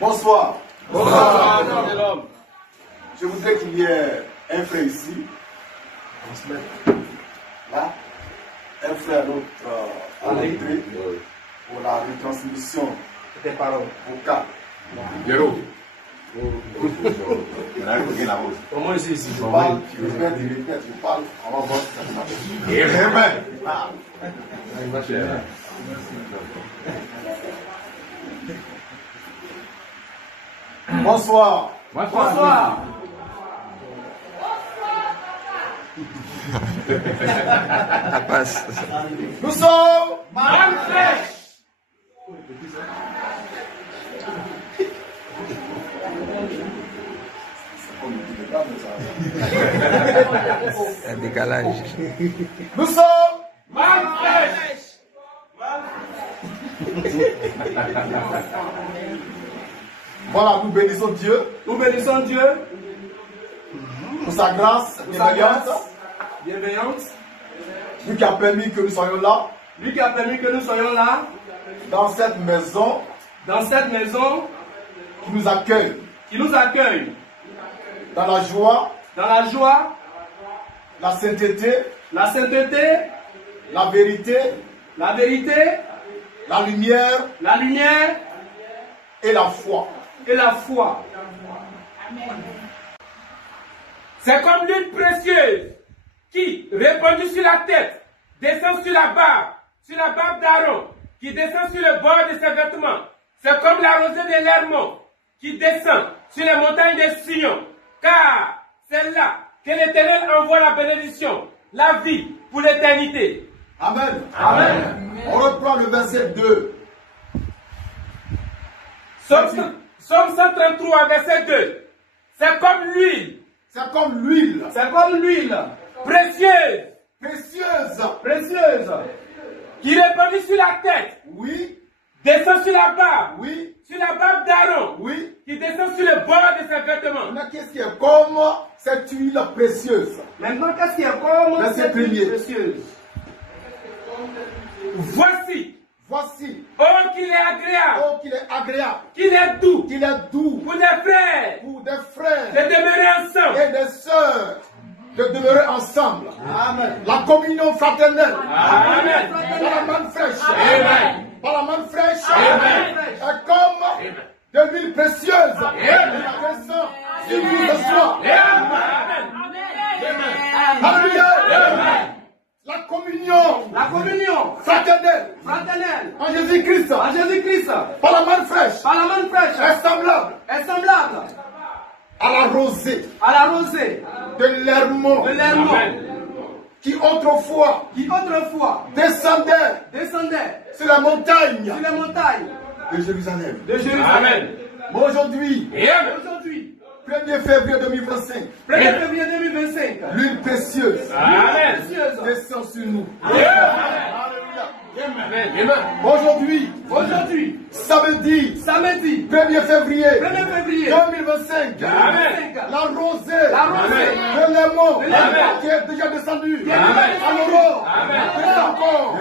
Bonsoir. Bonsoir. Je voudrais qu'il y ait un frère ici. Là. Un frère à l'entrée pour la retransmission des paroles vocales. Comment ici? Je parle, je répète, je parle, on va voir si ça marche. Bonsoir. Bonsoir. Ça passe. Nous sommes Madame Flèche. Un décalage. Nous sommes Madame Flèche. Voilà, nous bénissons Dieu. Nous bénissons Dieu Pour sa grâce pour sa grâce bienveillante. bienveillante. Lui qui a permis que nous soyons là. Lui qui a permis que nous soyons là, Dans cette maison dans cette maison, qui nous accueille. qui nous accueille Dans la joie, dans la joie, la sainteté, la sainteté, la vérité, la vérité, la lumière la lumière et la foi. et la foi. C'est comme l'huile précieuse qui, répandue sur la tête, descend sur la barbe d'Aaron, qui descend sur le bord de ses vêtements. C'est comme la rosée de l'Hermon qui descend sur les montagnes de Sion. Car c'est là que l'Éternel envoie la bénédiction, la vie pour l'éternité. Amen. Amen. On reprend le verset 2. Psaume 133, verset 2. C'est comme l'huile. C'est comme l'huile C'est comme l'huile précieuse, précieuse. qui répandue sur la tête, Oui, descend sur la barbe, oui, sur la barbe d'Aaron, oui. qui descend sur le bord de ses vêtements. Mais qu'est-ce qui est comme cette huile précieuse? Maintenant, qu'est-ce qui est comme Verset cette huile premier. précieuse? Voici, Voici, oh qu'il est agréable, oh qu'il est agréable, qu'il est doux qu'il est doux pour les frères pour des frères de demeurer ensemble. et des sœurs de demeurer ensemble. Amen. La communion fraternelle. Amen. Par la main fraîche. Amen. Par la main fraîche. Amen. est comme de l'huile précieuse. La descend sur nous ce soir. Alléluia. La communion fraternelle en Jésus-Christ. En Jésus-Christ, Par la main fraîche. par la main fraîche, Est semblable est semblable à la rosée à la rosée de l'Hermon de l'Hermon qui autrefois qui autrefois descendait sur la montagne sur les montagnes de Jérusalem. de Jérusalem. Mais aujourd'hui, Et aujourd'hui, 1er février 2025, 1er février 2025, l'huile précieuse Amen. descend sur nous. Amen. Aujourd'hui, samedi, 1er 1er février février 2025, Amen. la rosée de l'Hermon qui est déjà descendue à l'aurore, et encore,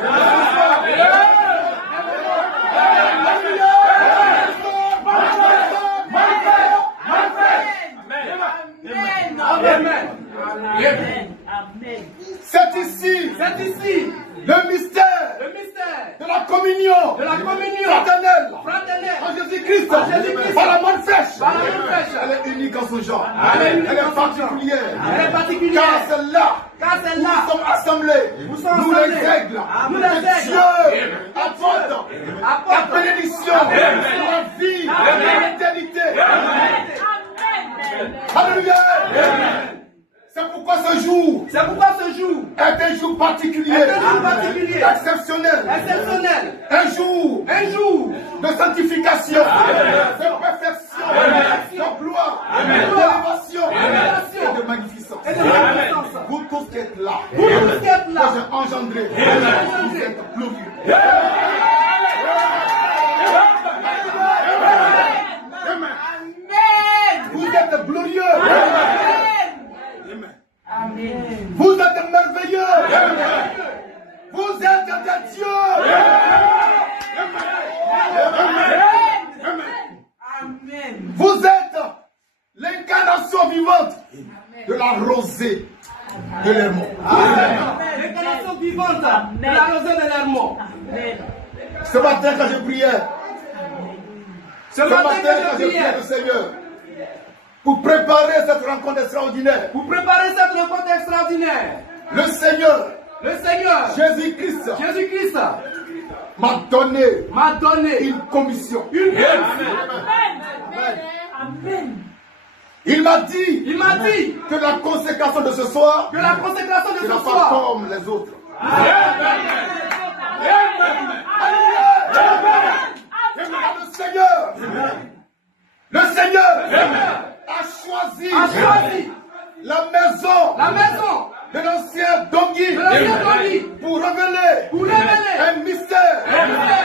Amen. c'est ici le mystère de la communion fraternelle en Jésus-Christ, par la main fraîche. Elle est unique en son genre. Elle est particulière. Car c'est là où nous sommes assemblés. Nous les règles. Dieu apporte la bénédiction, la vie, l'éternité. Alléluia. C'est pourquoi ce jour est un jour particulier, exceptionnel, un jour de sanctification, de perfection, de gloire, d'élévation et de magnificence. Vous tous qui êtes là, que j'ai engendré, vous êtes glorieux. Vous êtes glorieux. Vous êtes merveilleux. Vous êtes des dieux. rosée de l'Hermont. Déclaration vivante de la rosée de l'Hermont. Ce matin, quand je priais, Ce matin, quand je priais, le Seigneur, pour préparer cette rencontre extraordinaire, pour préparer cette rencontre extraordinaire, le Seigneur, Jésus-Christ, m'a donné une commission. Amen. Il m'a dit que la consécration de ce soir Que la consécration de ce sera soir pas comme les autres. Le Seigneur a choisi la maison de l'ancien Dongui pour révéler un mystère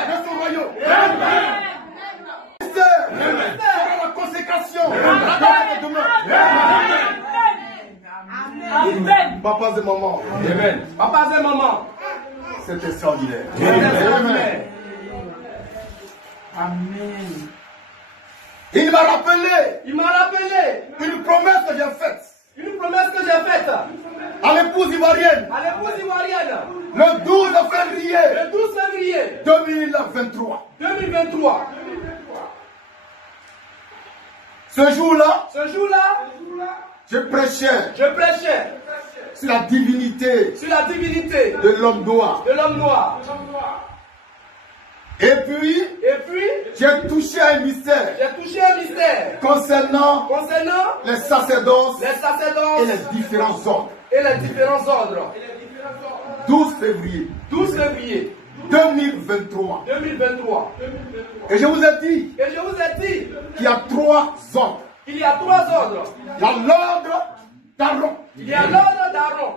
de son royaume. La consécration de demain. Papas et mamans. Papas et mamans. C'est extraordinaire. Amen. Il m'a rappelé Il m'a rappelé une promesse que j'ai faite une promesse que j'ai faite à l'épouse ivoirienne à l'épouse ivoirienne le 12 février le 12 février 2023. 2023. Ce jour-là, je prêchais sur la divinité de l'homme noir. Et puis, j'ai touché un mystère concernant les sacerdoces et les différents ordres. 12 février 2023. Et je vous ai dit qu'il y a 3 ordres. Il y a 3 ordres. Il y a l'ordre d'Aaron. Il y a l'ordre d'Aaron.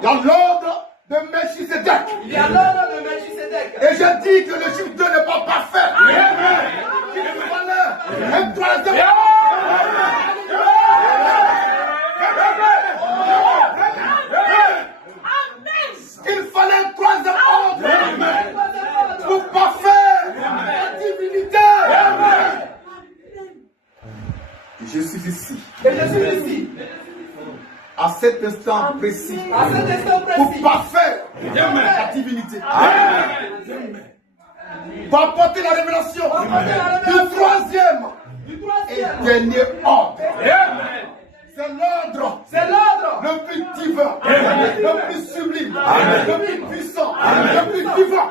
Il y a l'ordre de Melchisédek. Il y a l'ordre de Melchisédek. Et j'ai dit que le chiffre 2 n'est pas parfait. Qu'il fallait un troisième. Il fallait un troisième ordre pour parfaire la divinité. Et je suis ici. À cet instant précis. Pour parfaire la divinité. Pour apporter la révélation du troisième et dernier ordre. C'est l'ordre le plus divin, le plus sublime, le plus puissant, le plus divin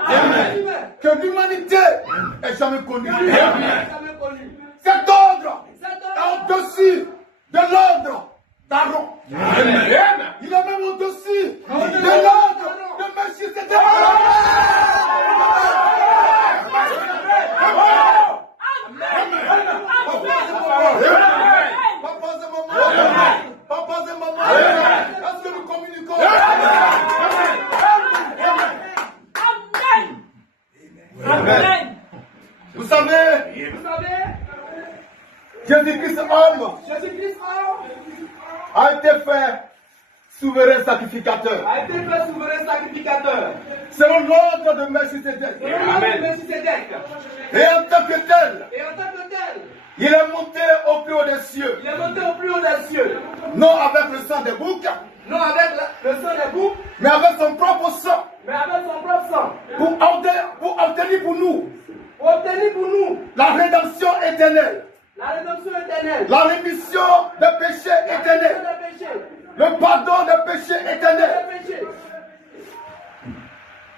que l'humanité ait jamais connu. Cet ordre est au-dessus de l'ordre d'Aaron. Il est même au-dessus de l'ordre de Melchisédek. Papas et mamans, est-ce que nous communiquons? Amen. Vous savez, Jésus-Christ homme a été fait souverain sacrificateur. Selon l'ordre de Melchisédek. Et en tant que tel, il est monté au plus haut des cieux. Non avec le sang des boucs. Mais avec son propre sang. Pour obtenir pour nous. La rédemption éternelle. La rémission des péchés éternels. Le pardon des péchés éternels.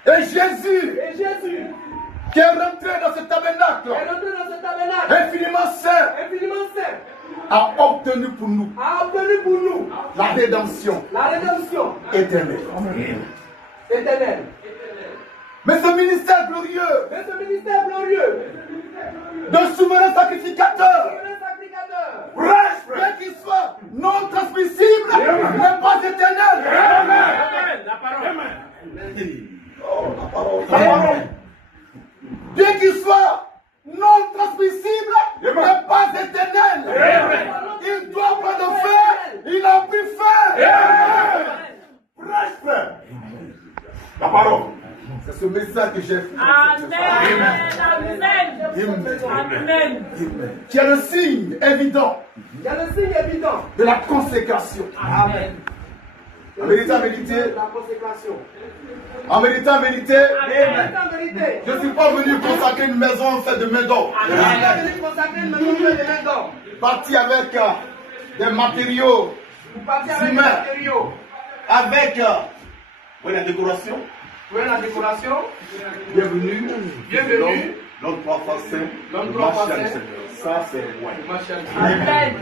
Et Jésus, qui est rentré dans ce tabernacle, infiniment saint, a obtenu pour nous la rédemption éternelle. Mais ce ministère glorieux de souverain sacrificateur, bien qu'il soit non transmissible, n'est pas éternel. Bien qu'il soit non transmissible, n'est pas éternel. Il doit prendre feu, il a pris feu. La parole. C'est ce message que j'ai fait. Amen. Qui est le signe évident de la consécration. Amen. En méditant, méditer. En méditant, méditer. Je ne suis pas venu consacrer une maison faite de main d'or. Parti avec des matériaux humains. Avec la décoration. Bienvenue. L'homme 3 fois 5. Ça, c'est moi. Amen.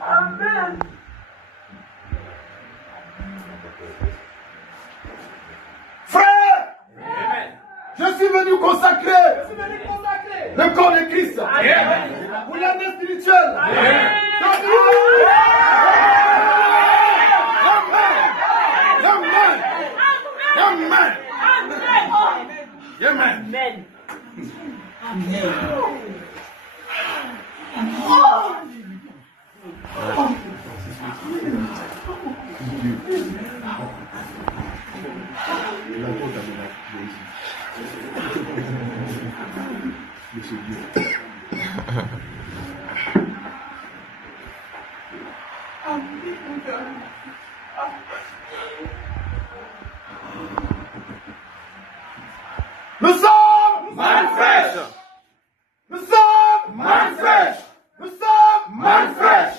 Amen. Frère, je suis venu consacrer le corps de Christ pour l'année spirituelle. Amen. Nous sommes Manfresh. Nous sommes Manfresh. Nous sommes Manfresh.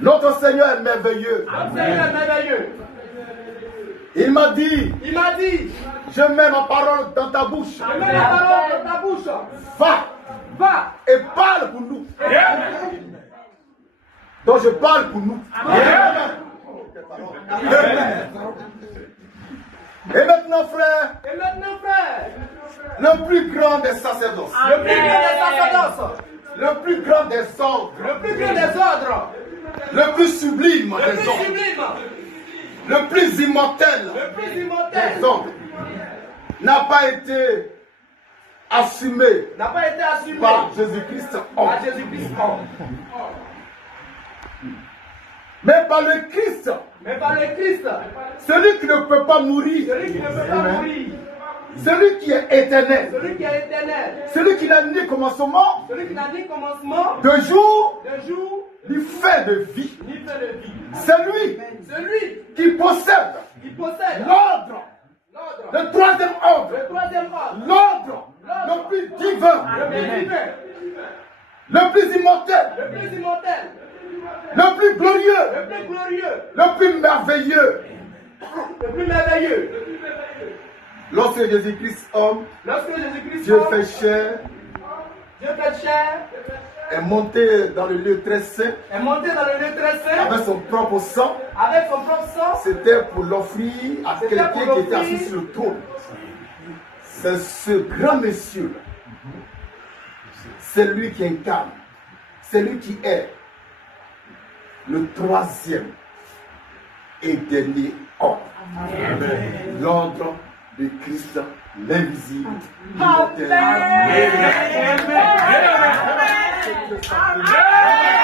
Notre Seigneur est merveilleux. Il m'a dit, je mets ma parole dans ta bouche. Va et parle pour nous. Donc je parle pour nous. Et maintenant, frère, le plus grand des sacerdoces, le plus grand des ordres, le plus sublime des ordres, le plus immortel des ordres, n'a pas été assumé par Jésus-Christ homme, mais par le Christ, celui qui ne peut pas mourir, celui qui est éternel, celui qui n'a ni commencement, de jour, ni fin de vie. Celui qui possède l'ordre, le troisième ordre, l'ordre le plus divin, le plus immortel, le plus glorieux, le plus merveilleux. Lorsque Jésus-Christ homme, Dieu fait chair, est monté dans le lieu très saint, avec son propre sang, c'était pour l'offrir à quelqu'un qui était assis sur le trône. C'est ce grand monsieur, c'est lui qui incarne, c'est lui qui est le troisième et dernier ordre. L'ordre de Christ, l'invisible. Amen.